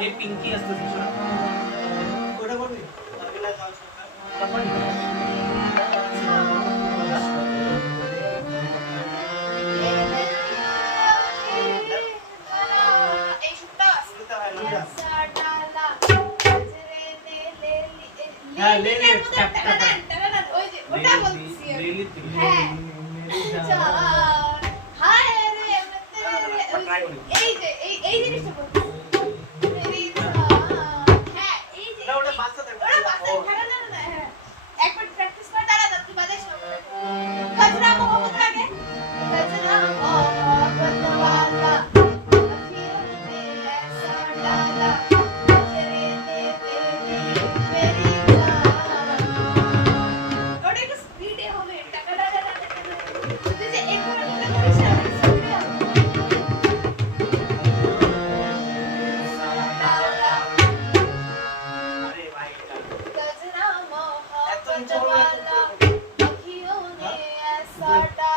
এই পিঙ্কি আসতেছে শোনা ওটা করবি আগেলা যাও তারপর এই শুনটা শুনতে হয় না হ্যাঁ লে লে ওই যে ওটা বলছি লে হ্যাঁ হায় রে এই যে এই জিনিসটা বলছি হ্যাঁ এই যে ওটা বাচ্চাদের না একবার প্র্যাকটিস করে দাঁড়া দাও তুই বাজাস না গজরা মোহাম্মদ লাগে গজরা মোহাম্মদ वाला